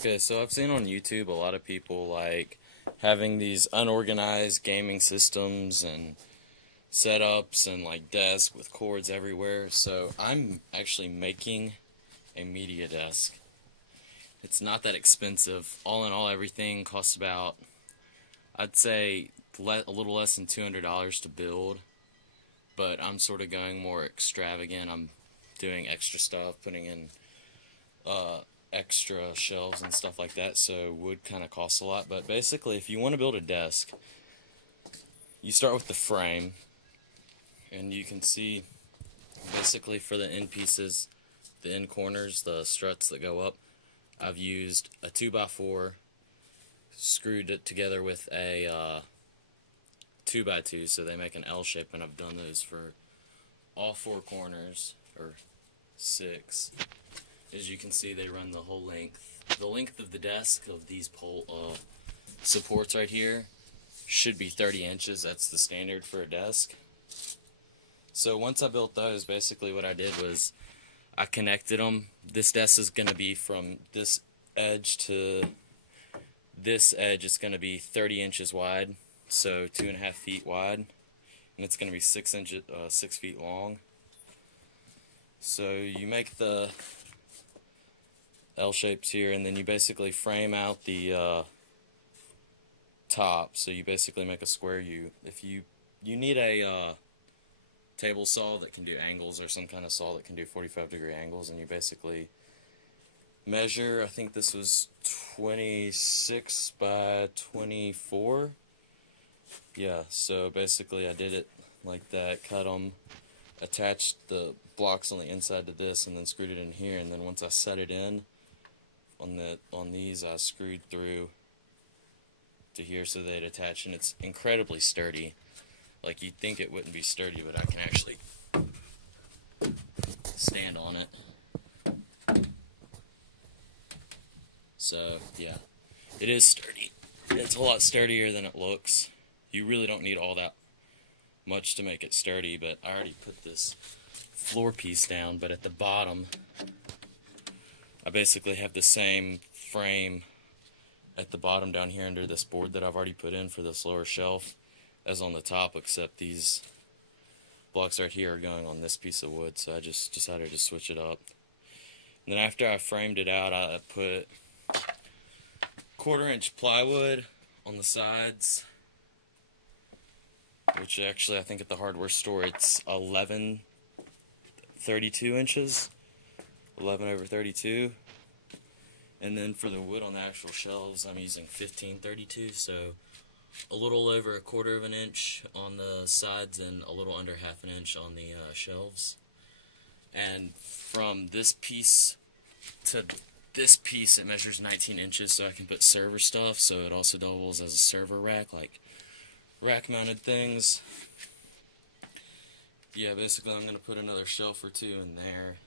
Okay, so I've seen on YouTube a lot of people like having these unorganized gaming systems and setups and like desks with cords everywhere. So I'm actually making a media desk. It's not that expensive. All in all, everything costs about, I'd say, a little less than $200 to build. But I'm sort of going more extravagant. I'm doing extra stuff, putting in extra shelves and stuff like that, so wood kind of costs a lot. But basically, if you want to build a desk, you start with the frame, and you can see basically for the end pieces, the end corners, the struts that go up, I've used a 2x4, screwed it together with a 2x2, so they make an L shape, and I've done those for all four corners, or 6. As you can see, they run the whole length. The length of the desk of these pole supports right here should be 30 inches. That's the standard for a desk. So once I built those, basically what I did was I connected them. This desk is going to be from this edge to this edge. It's going to be 30 inches wide, so 2.5 feet wide, and it's going to be 6 feet long. So you make the L shapes here, and then you basically frame out the top. So you basically make a square U. If you need a table saw that can do angles, or some kind of saw that can do 45-degree angles, and you basically measure. I think this was 26 by 24. Yeah, so basically I did it like that, cut them, attached the blocks on the inside to this, and then screwed it in here. And then once I set it in on these, I screwed through to here so they'd attach, and it's incredibly sturdy. Like, you'd think it wouldn't be sturdy, but I can actually stand on it. So yeah, it is sturdy. It's a lot sturdier than it looks. You really don't need all that much to make it sturdy, but I already put this floor piece down. But at the bottom, I basically have the same frame at the bottom down here under this board that I've already put in for this lower shelf as on the top, except these blocks right here are going on this piece of wood, so I just decided to switch it up. And then after I framed it out, I put 1/4-inch plywood on the sides, which actually I think at the hardware store it's 11/32 inches. 11/32, and then for the wood on the actual shelves I'm using 15/32, so a little over 1/4 of an inch on the sides and a little under 1/2 inch on the shelves. And from this piece to this piece it measures 19 inches, so I can put server stuff, so it also doubles as a server rack, like rack mounted things. Yeah, basically I'm going to put another shelf or two in there.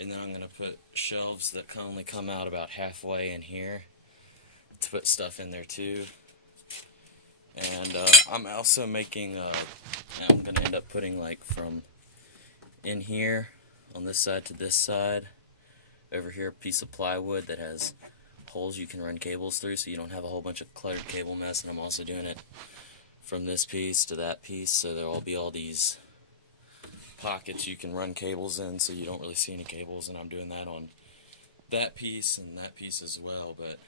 And then I'm going to put shelves that can only come out about halfway in here to put stuff in there too. And I'm also making, I'm going to end up putting like from in here on this side to this side, over here a piece of plywood that has holes you can run cables through, so you don't have a whole bunch of cluttered cable mess. And I'm also doing it from this piece to that piece, so there will be all these pockets you can run cables in, so you don't really see any cables. And I'm doing that on that piece and that piece as well. But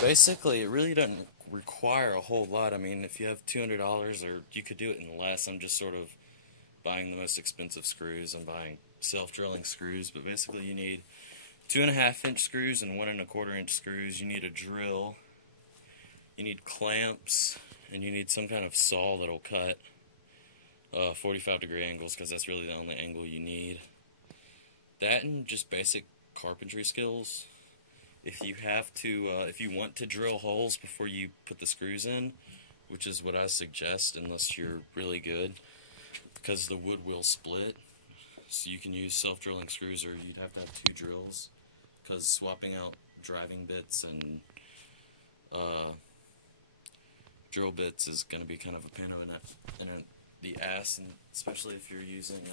basically it really doesn't require a whole lot. I mean, if you have $200, or you could do it in less. I'm just sort of buying the most expensive screws and buying self-drilling screws. But basically you need 2.5-inch screws and 1.25-inch screws. You need a drill, you need clamps, and you need some kind of saw that'll cut 45-degree angles, because that's really the only angle you need. That and just basic carpentry skills. If you have to, if you want to drill holes before you put the screws in, which is what I suggest unless you're really good, because the wood will split. So you can use self-drilling screws, or you'd have to have 2 drills, because swapping out driving bits and drill bits is going to be kind of a pain in the ass, and especially if you're using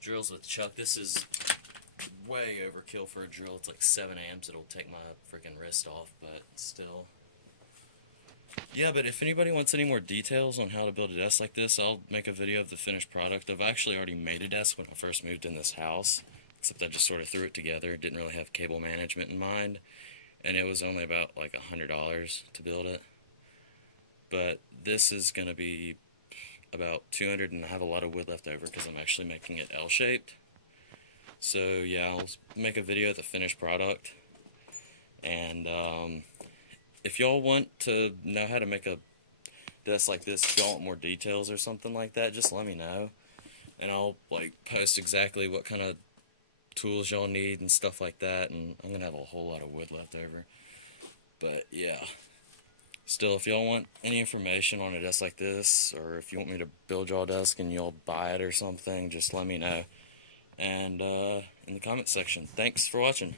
drills with chuck. This is way overkill for a drill. It's like 7 amps. It'll take my freaking wrist off, but still. Yeah, but if anybody wants any more details on how to build a desk like this, I'll make a video of the finished product. I've actually already made a desk when I first moved in this house, except I just sort of threw it together. Didn't really have cable management in mind, and it was only about like $100 to build it. But this is going to be about 200, and I have a lot of wood left over because I'm actually making it L-shaped. So yeah, I'll make a video of the finished product, and if y'all want to know how to make a desk like this, if y'all want more details or something like that, just let me know, and I'll like post exactly what kind of tools y'all need and stuff like that. And I'm gonna have a whole lot of wood left over, but yeah. Still, if y'all want any information on a desk like this, or if you want me to build y'all a desk and y'all buy it or something, just let me know, and in the comment section. Thanks for watching.